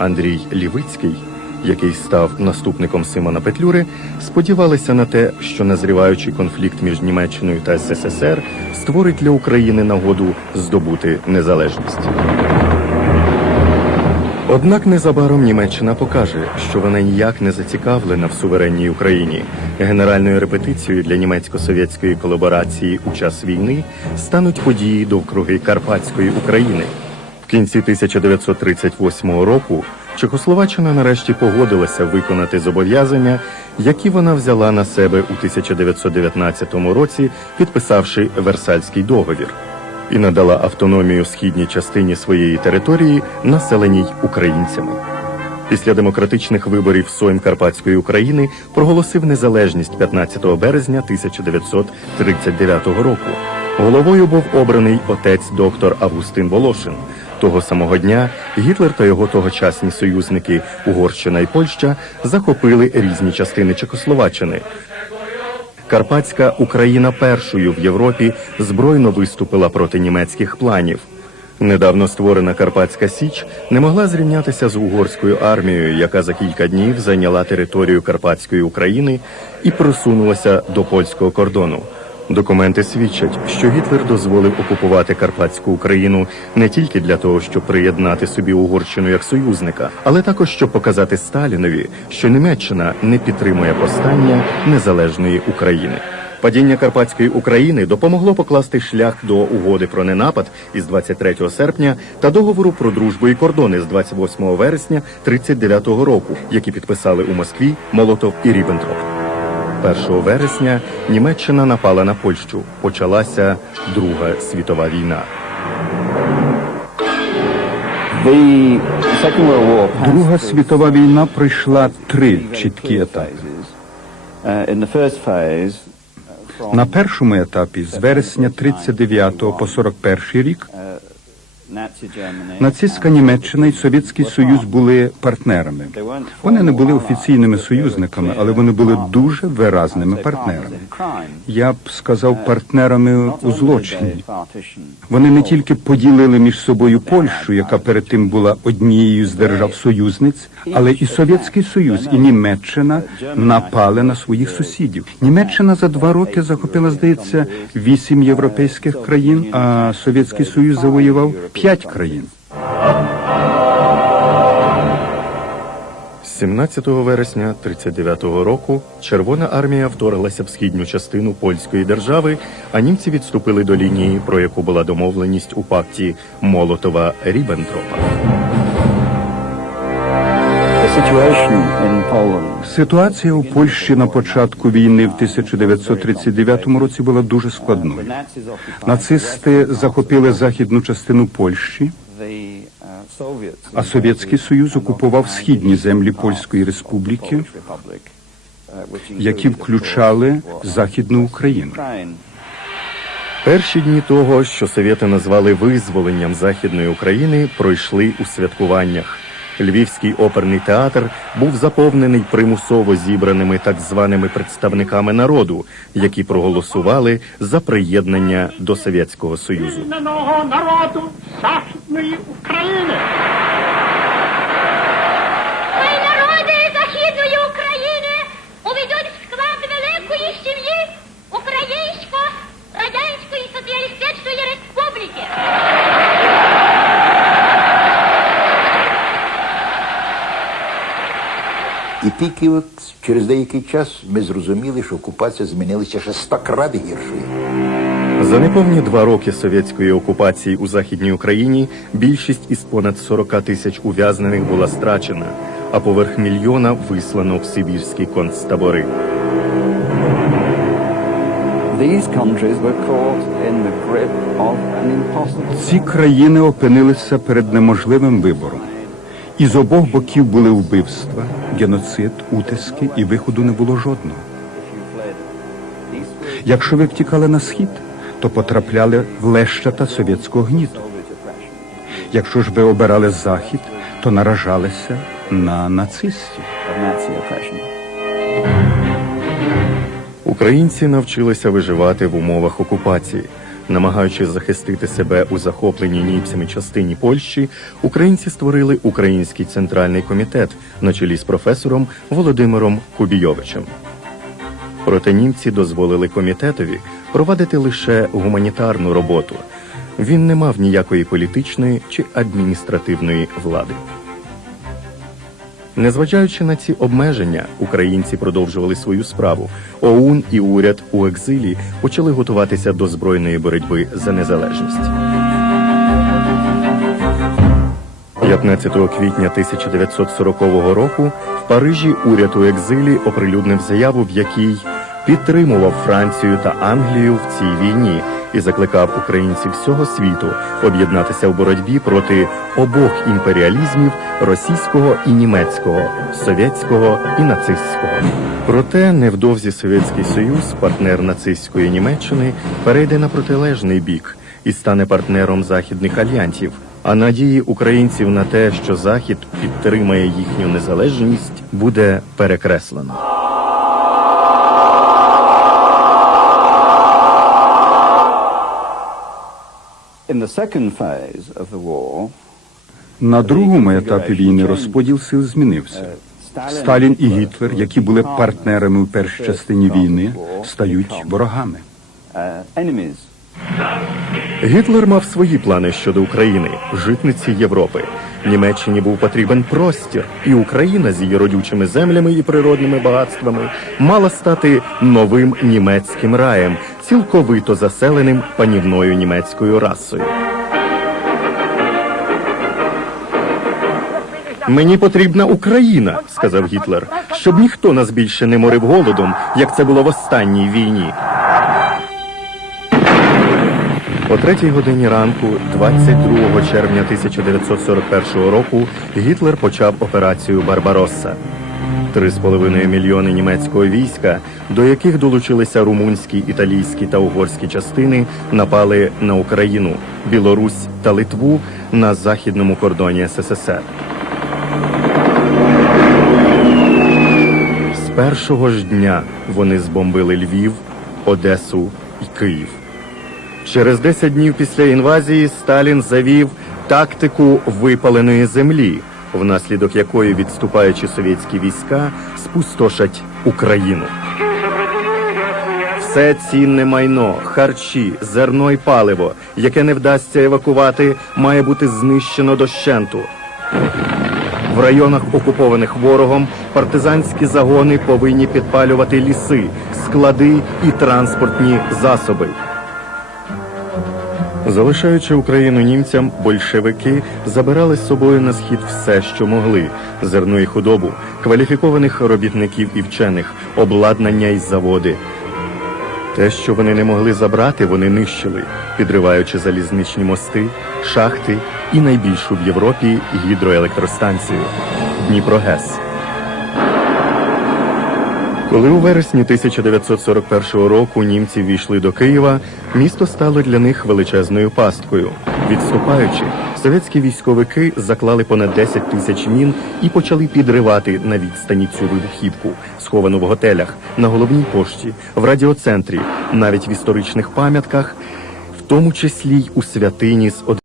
Андрій Лівицький, який став наступником Симона Петлюри, сподівалися на те, що назріваючий конфлікт між Німеччиною та СССР створить для України нагоду здобути незалежність. Однак незабаром Німеччина покаже, що вона ніяк не зацікавлена в суверенній Україні. Генеральною репетицією для німецько-совєтської колаборації у час війни стануть події довкруги Карпатської України. В кінці 1938 року Чехословаччина нарешті погодилася виконати зобов'язання, які вона взяла на себе у 1919 році, підписавши Версальський договір, і надала автономію східній частині своєї території, населеній українцями. Після демократичних виборів Сойм Карпатської України проголосив незалежність 15 березня 1939 року. Головою був обраний отець доктор Августин Волошин. Того самого дня Гітлер та його тогочасні союзники Угорщина і Польща захопили різні частини Чехословаччини. Карпатська Україна першою в Європі збройно виступила проти німецьких планів. Недавно створена Карпатська Січ не могла зрівнятися з угорською армією, яка за кілька днів зайняла територію Карпатської України і просунулася до польського кордону. Документи свідчать, що Гітлер дозволив окупувати Карпатську Україну не тільки для того, щоб приєднати собі Угорщину як союзника, але також щоб показати Сталінові, що Німеччина не підтримує повстання незалежної України. Падіння Карпатської України допомогло покласти шлях до угоди про ненапад із 23 серпня та договору про дружбу і кордони з 28 вересня 39 року, які підписали у Москві Молотов і Ріббентроп. 1 вересня Німеччина напала на Польщу. Почалася Друга світова війна. Друга світова війна пройшла три чіткі етапи. Uh, uh, На першому етапі з вересня 39 по 41 рік нацистська Німеччина і Совєтський Союз були партнерами. Вони не були офіційними союзниками, але вони були дуже виразними партнерами. Я б сказав партнерами у злочині. Вони не тільки поділили між собою Польщу, яка перед тим була однією з держав-союзниць, але і Совєтський Союз і Німеччина напали на своїх сусідів. Німеччина за два роки захопила, здається, вісім європейських країн, а Совєтський Союз завоював п'ять країн. 17 вересня 39 року Червона армія вторглася в східню частину польської держави, а німці відступили до лінії, про яку була домовленість у пакті Молотова Ріббентропа. Ситуація у Польщі на початку війни в 1939 році була дуже складною. Нацисти захопили західну частину Польщі, а Совєтський Союз окупував східні землі Польської республіки, які включали Західну Україну. Перші дні того, що совєти назвали визволенням Західної України, пройшли у святкуваннях. Львівський оперний театр був заповнений примусово зібраними так званими представниками народу, які проголосували за приєднання до Совєтського Союзу. народу Західної України. Ми народи Західної України увійдуть в склад великої сім'ї Українсько-Радянської Соціалістичної Республіки. І тільки от через деякий час ми зрозуміли, що окупація змінилася ще стократ гіршою. За неповні два роки совєтської окупації у Західній Україні більшість із понад 40 тисяч ув'язнених була страчена, а поверх мільйона вислано в сибірські концтабори. Ці країни опинилися перед неможливим вибором. Із обох боків були вбивства, геноцид, утиски, і виходу не було жодного. Якщо ви втікали на схід, то потрапляли в лещата совєтського гніту. Якщо ж ви обирали захід, то наражалися на нацистів. Українці навчилися виживати в умовах окупації. Намагаючись захистити себе у захопленій німцями частині Польщі, українці створили Український центральний комітет на чолі з професором Володимиром Кубійовичем. Проте німці дозволили комітетові провадити лише гуманітарну роботу. Він не мав ніякої політичної чи адміністративної влади. Незважаючи на ці обмеження, українці продовжували свою справу. ОУН і уряд у екзилі почали готуватися до збройної боротьби за незалежність. 15 квітня 1940 року в Парижі уряд у екзилі оприлюднив заяву, в якій підтримував Францію та Англію в цій війні і закликав українців всього світу об'єднатися в боротьбі проти обох імперіалізмів російського і німецького, совєтського і нацистського. Проте невдовзі Совєтський Союз, партнер нацистської Німеччини, перейде на протилежний бік і стане партнером західних альянсів. А надії українців на те, що Захід підтримає їхню незалежність, буде перекреслено. На другому етапі війни розподіл сил змінився. Сталін і Гітлер, які були партнерами у першій частині війни, стають ворогами. uh. Гітлер мав свої плани щодо України, житниці Європи. Німеччині був потрібен простір, і Україна з її родючими землями і природними багатствами мала стати новим німецьким раєм, цілковито заселеним панівною німецькою расою. Мені потрібна Україна, сказав Гітлер, щоб ніхто нас більше не морив голодом, як це було в останній війні. О третій годині ранку, 22 червня 1941 року, Гітлер почав операцію Барбаросса. Три з половиною мільйони німецького війська, до яких долучилися румунські, італійські та угорські частини, напали на Україну, Білорусь та Литву на західному кордоні СССР. З першого ж дня вони збомбили Львів, Одесу і Київ. Через 10 днів після інвазії Сталін завів тактику випаленої землі, внаслідок якої відступаючі совєтські війська спустошать Україну. Все цінне майно, харчі, зерно і паливо, яке не вдасться евакувати, має бути знищено дощенту. В районах, окупованих ворогом, партизанські загони повинні підпалювати ліси, склади і транспортні засоби. Залишаючи Україну німцям, большевики забирали з собою на схід все, що могли: зерно і худобу, кваліфікованих робітників і вчених, обладнання і заводи. Те, що вони не могли забрати, вони нищили, підриваючи залізничні мости, шахти і найбільшу в Європі гідроелектростанцію Дніпрогес. Коли у вересні 1941 року німці війшли до Києва, місто стало для них величезною пасткою. Відступаючи, совєтські військовики заклали понад 10 тисяч мін і почали підривати на відстані цю вибухівку, сховану в готелях, на головній пошті, в радіоцентрі, навіть в історичних пам'ятках, в тому числі й у святині з